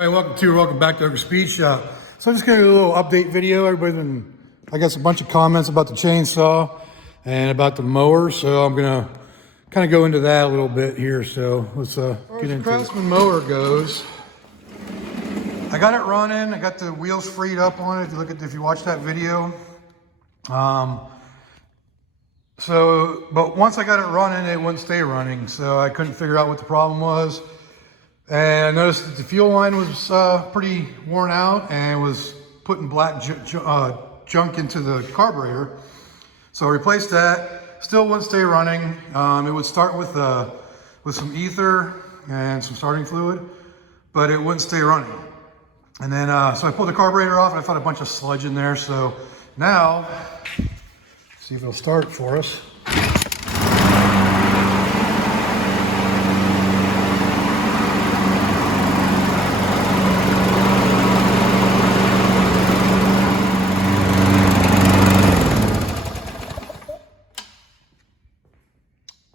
Hey, welcome back to Over Speed Shop. So I'm just gonna do a little update video. I got a bunch of comments about the chainsaw and about the mower, so I'm gonna kind of go into that a little bit here. So let's get into the Craftsman mower goes. I got it running. I got the wheels freed up on it. If you watch that video. But once I got it running, it wouldn't stay running, so I couldn't figure out what the problem was. And I noticed that the fuel line was pretty worn out and was putting black junk into the carburetor. So I replaced that. Still wouldn't stay running. It would start with some ether and some starting fluid, but it wouldn't stay running. And then so I pulled the carburetor off and I found a bunch of sludge in there. So now, see if it'll start for us.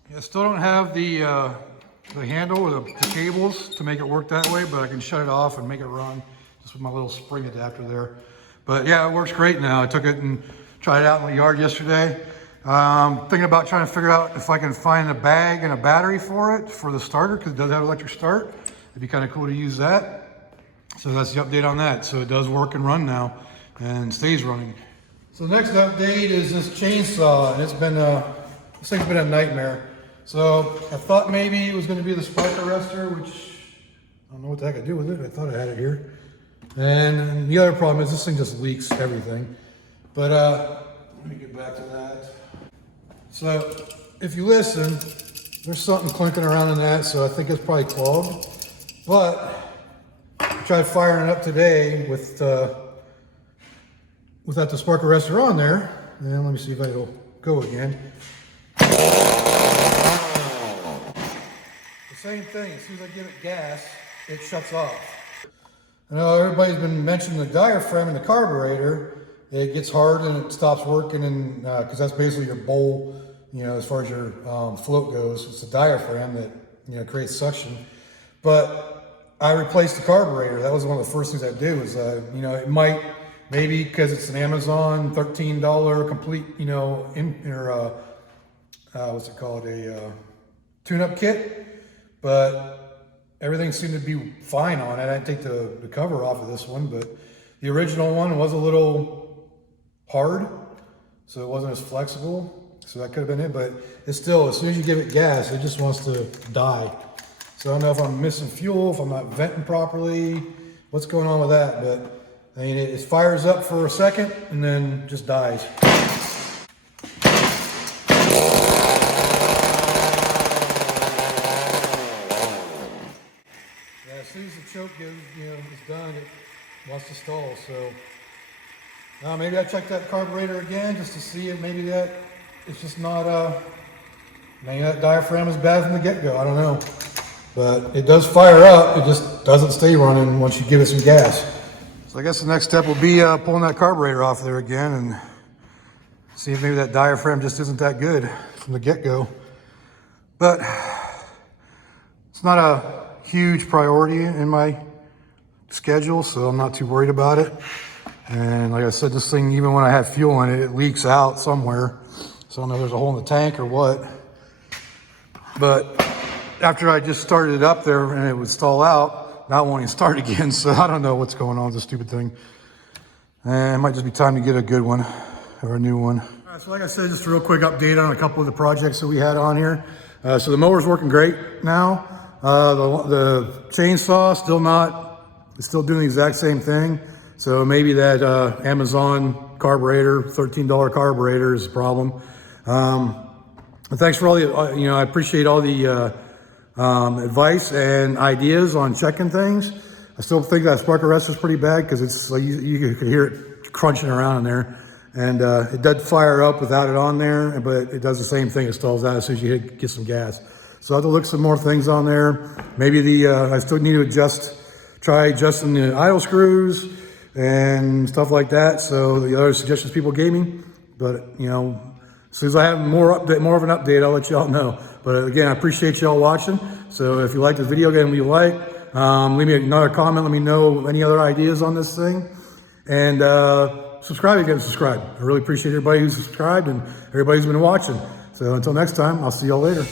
I still don't have the handle or the cables to make it work that way, but I can shut it off and make it run just with my little spring adapter there. But yeah, it works great now. I took it and tried it out in the yard yesterday. Thinking about trying to figure out if I can find a bag and a battery for the starter, because it does have electric start. It'd be kind of cool to use that. So that's the update on that. So it does work and run now and stays running. So the next update is this chainsaw, and this thing's been a nightmare. So I thought maybe it was going to be the spark arrestor, which I don't know what the heck I do with it. I thought I had it here. And the other problem is this thing just leaks everything. But let me get back to that. So if you listen, there's something clinking around in that, so I think it's probably clogged. But I tried firing it up today without the spark arrestor on there. And let me see if it'll go again. Same thing, as soon as I give it gas, it shuts off. I know everybody's been mentioning the diaphragm in the carburetor. It gets hard and it stops working, and because that's basically your bowl, as far as your float goes. It's the diaphragm that creates suction. But I replaced the carburetor. That was one of the first things I did. Was it maybe because it's an Amazon $13 complete what's it called, a tune-up kit. But everything seemed to be fine on it. I didn't take the cover off of this one, but the original one was a little hard, so it wasn't as flexible. So that could have been it, but it's still, as soon as you give it gas, it just wants to die. So I don't know if I'm missing fuel, if I'm not venting properly, what's going on with that, but I mean, it fires up for a second and then just dies. As soon as the choke is done, it wants to stall. So maybe I check that carburetor again just to see if maybe that it's just not maybe that diaphragm is bad from the get-go. I don't know, but it does fire up. It just doesn't stay running once you give it some gas. So I guess the next step will be pulling that carburetor off there again and see if maybe that diaphragm just isn't that good from the get-go. But it's not a huge priority in my schedule, so I'm not too worried about it. And like I said, this thing, even when I have fuel in it, it leaks out somewhere. So I don't know if there's a hole in the tank or what. But after I just started it up there and it would stall out, now it won't even start again. So I don't know what's going on with this stupid thing. And it might just be time to get a good one or a new one. All right, so like I said, just a real quick update on a couple of the projects that we had on here. So the mower's working great now. The chainsaw still doing the exact same thing. So maybe that Amazon carburetor, $13 carburetor is a problem. And thanks for all the, I appreciate all the advice and ideas on checking things. I still think that spark arrestor is pretty bad because it's like you can hear it crunching around in there. And it does fire up without it on there, but it does the same thing. It stalls out as soon as you get some gas. So I have to look some more things on there. Maybe I still need to try adjusting the idle screws and stuff like that. So the other suggestions people gave me, but as soon as I have more of an update, I'll let y'all know. But again, I appreciate y'all watching. So if you like the video, again, leave a like. Leave me another comment. Let me know any other ideas on this thing. And subscribe if you haven't subscribed. I really appreciate everybody who's subscribed and everybody who's been watching. So until next time, I'll see y'all later.